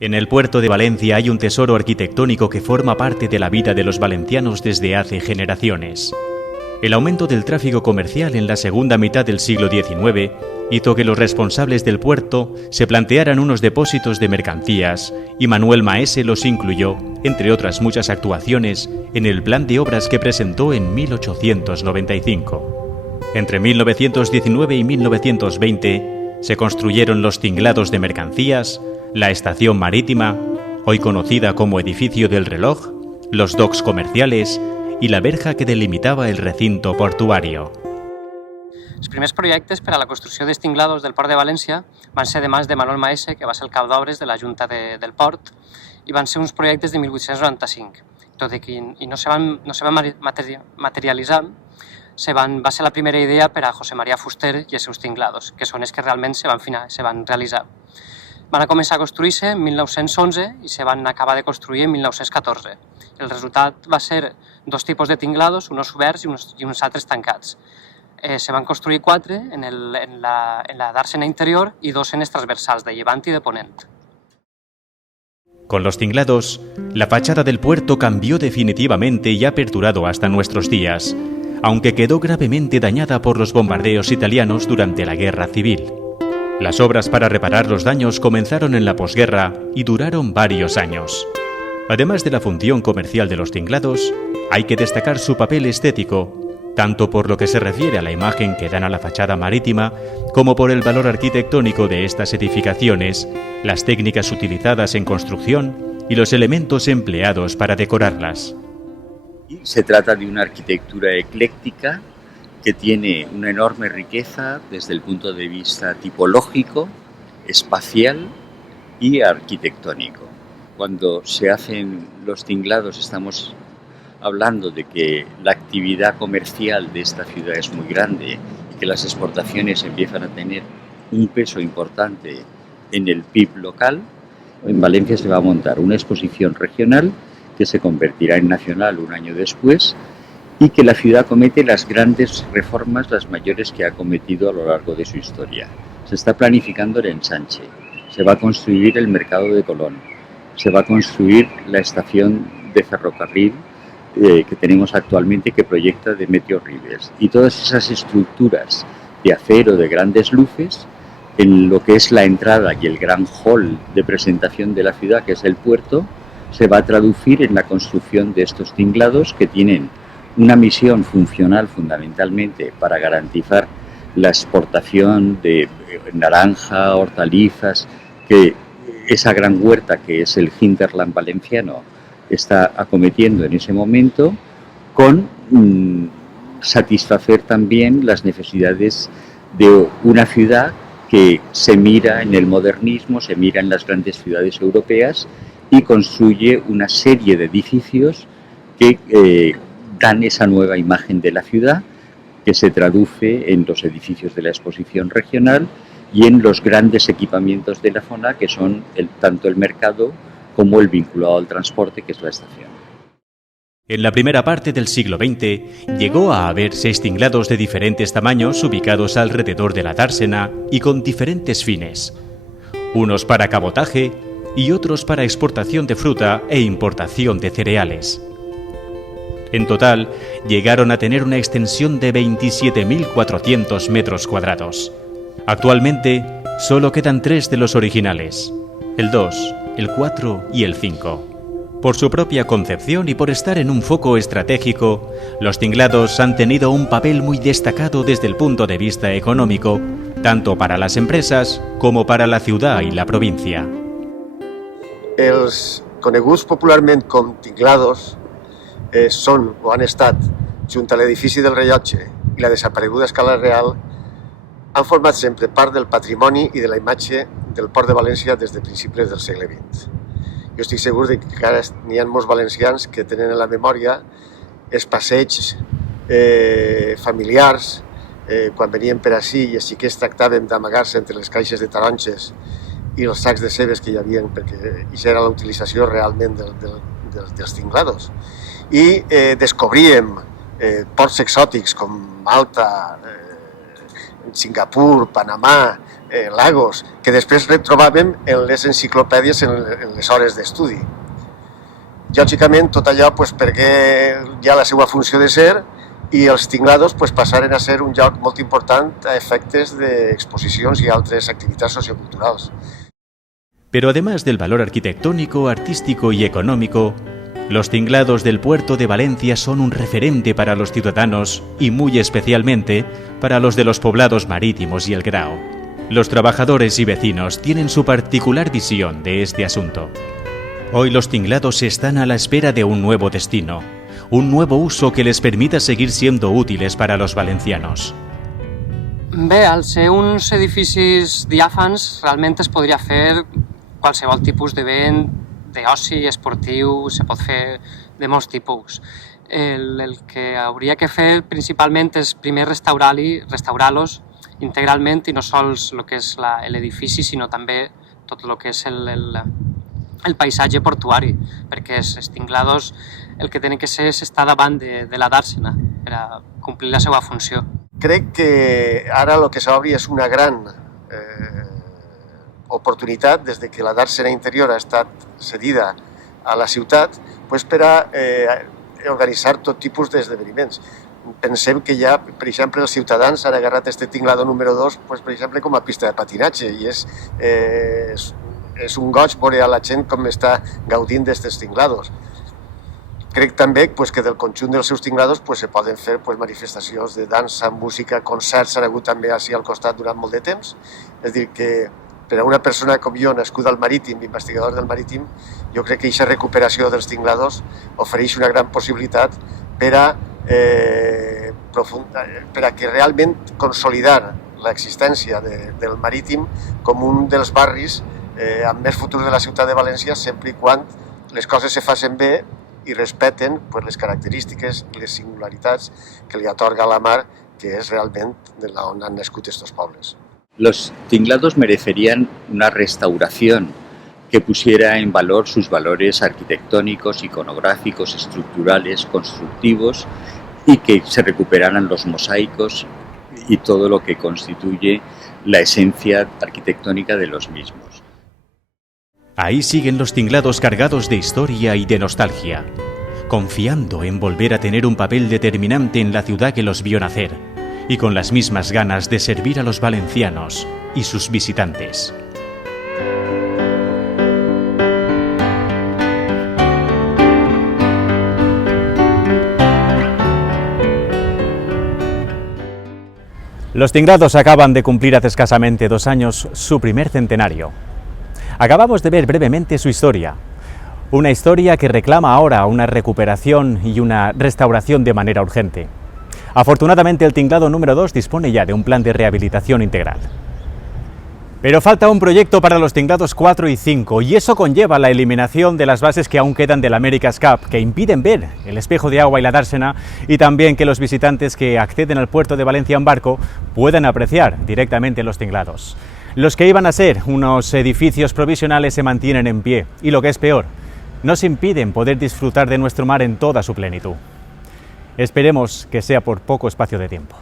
En el puerto de Valencia hay un tesoro arquitectónico que forma parte de la vida de los valencianos desde hace generaciones. El aumento del tráfico comercial en la segunda mitad del siglo XIX hizo que los responsables del puerto se plantearan unos depósitos de mercancías y Manuel Maese los incluyó, entre otras muchas actuaciones, en el plan de obras que presentó en 1895. Entre 1919 y 1920 se construyeron los tinglados de mercancías, la estación marítima, hoy conocida como Edificio del Reloj, los docks comerciales i la verja que delimitava el recinto portuario. Els primers projectes per a la construcció dels tinglados del Port de València van ser de mans de Manuel Maese, que va ser el cap d'obres de la Junta del Port, i van ser uns projectes de 1895. Tot i que no se van materialitzar, va ser la primera idea per a José María Fuster i els seus tinglados, que són els que realment se van realitzar. Van començar a construir-se en 1911 i se van acabar de construir en 1914. El resultat va ser dos tipus de tinglados, uns oberts i uns altres tancats. Se van construir 4 en la dársena interior y 2 en els transversals de llevant y de ponent. Con los tinglados, la fachada del puerto cambió definitivamente y ha perdurado hasta nuestros días, aunque quedó gravemente dañada por los bombardeos italianos durante la Guerra Civil. Las obras para reparar los daños comenzaron en la posguerra y duraron varios años. Además de la función comercial de los tinglados, hay que destacar su papel estético, tanto por lo que se refiere a la imagen que dan a la fachada marítima, como por el valor arquitectónico de estas edificaciones, las técnicas utilizadas en construcción y los elementos empleados para decorarlas. Se trata de una arquitectura ecléctica que tiene una enorme riqueza desde el punto de vista tipológico, espacial y arquitectónico. Cuando se hacen los tinglados estamos hablando de que la actividad comercial de esta ciudad es muy grande y que las exportaciones empiezan a tener un peso importante en el PIB local. En Valencia se va a montar una exposición regional que se convertirá en nacional un año después y que la ciudad comete las grandes reformas, las mayores que ha cometido a lo largo de su historia. Se está planificando el ensanche, se va a construir el mercado de Colón, se va a construir la estación de ferrocarril que tenemos actualmente que proyecta Demetrio Ribes, y todas esas estructuras de acero de grandes luces en lo que es la entrada y el gran hall de presentación de la ciudad, que es el puerto, se va a traducir en la construcción de estos tinglados que tienen una misión funcional fundamentalmente para garantizar la exportación de naranja, hortalizas, que esa gran huerta que es el hinterland valenciano está acometiendo en ese momento, con satisfacer también las necesidades de una ciudad que se mira en el modernismo, se mira en las grandes ciudades europeas y construye una serie de edificios que dan esa nueva imagen de la ciudad, que se traduce en los edificios de la exposición regional y en los grandes equipamientos de la zona, que son tanto el mercado como el vinculado al transporte, que es la estación. En la primera parte del siglo XX llegó a haber 6 tinglados de diferentes tamaños ubicados alrededor de la dársena y con diferentes fines. Unos para cabotaje y otros para exportación de fruta e importación de cereales. En total, llegaron a tener una extensión de 27.400 metros cuadrados. Actualmente, solo quedan 3 de los originales, el 2, el 4 y el 5. Por su propia concepción y por estar en un foco estratégico, los tinglados han tenido un papel muy destacado desde el punto de vista económico, tanto para las empresas como para la ciudad y la provincia. Els coneguts popularment com tinglados són o han estat, junt a l'edifici del rellotge i la desapareguda Escala Real, han format sempre part del patrimoni i de la imatge del Port de València des de principis del segle XX. Jo estic segur que encara n'hi ha molts valencians que tenen en la memòria els passeigs familiars quan venien per ací i així que es tractaven d'amagar-se entre les caixes de taronges i els sacs de cebes que hi havia, perquè això era la utilització realment dels tinglados. I descobríem ports exòtics com Malta, Singapur, Panamà, Lagos, que després retrobàvem en les enciclopèdies en les hores d'estudi. Lògicament, tot allò perquè hi ha la seva funció de ser i els tinglados passaren a ser un lloc molt important a efectes d'exposicions i altres activitats socioculturals. Pero además del valor arquitectónico, artístico y económico, los tinglados del puerto de Valencia son un referente para los ciudadanos y muy especialmente para los de los poblados marítimos y el Grao. Los trabajadores y vecinos tienen su particular visión de este asunto. Hoy los tinglados están a la espera de un nuevo destino, un nuevo uso que les permita seguir siendo útiles para los valencianos. Bé, al ser uns edificis diàfans, realment es podria fer qualsevol tipus d'event, d'oci, esportiu, se pot fer de molts tipus. El que hauria que fer principalment és primer restaurar-los integralment i no sols el que és l'edifici, sinó també tot el que és el paisatge portuari, perquè els tinglados el que tenen que ser és estar davant de la dàrsena per a complir la seva funció. Crec que ara el que s'obri és una gran oportunitat, des que la dàrsena interior ha estat cedida a la ciutat, per a organitzar tot tipus d'esdeveniments. Pensem que ja, per exemple, els ciutadans han agarrat este tinglado número 2, per exemple, com a pista de patinatge, i és un goig veure a la gent com està gaudint d'aquests tinglados. Crec també que del conjunt dels seus tinglados se poden fer manifestacions de dansa, música, concerts, han hagut també així al costat durant molt de temps. És a dir, que per a una persona com jo, nascuda al Marítim, investigador del Marítim, jo crec que aquesta recuperació dels tinglados ofereix una gran possibilitat per a que realment consolidar l'existència del Marítim com un dels barris amb més futur de la ciutat de València, sempre i quan les coses se facin bé i respeten les característiques i les singularitats que li atorga la mar, que és realment on han nascut estos pobles. Los tinglados merecerían una restauración que pusiera en valor sus valores arquitectónicos, iconográficos, estructurales, constructivos, y que se recuperaran los mosaicos y todo lo que constituye la esencia arquitectónica de los mismos. Ahí siguen los tinglados cargados de historia y de nostalgia, confiando en volver a tener un papel determinante en la ciudad que los vio nacer, y con las mismas ganas de servir a los valencianos y sus visitantes. Los tinglados acaban de cumplir hace escasamente 2 años su primer centenario. Acabamos de ver brevemente su historia, una historia que reclama ahora una recuperación y una restauración de manera urgente. Afortunadamente el tinglado número 2 dispone ya de un plan de rehabilitación integral. Pero falta un proyecto para los tinglados 4 y 5 y eso conlleva la eliminación de las bases que aún quedan del America's Cup, que impiden ver el espejo de agua y la dársena, y también que los visitantes que acceden al puerto de Valencia en barco puedan apreciar directamente los tinglados. Los que iban a ser unos edificios provisionales se mantienen en pie y, lo que es peor, nos impiden poder disfrutar de nuestro mar en toda su plenitud. Esperemos que sea por poco espacio de tiempo.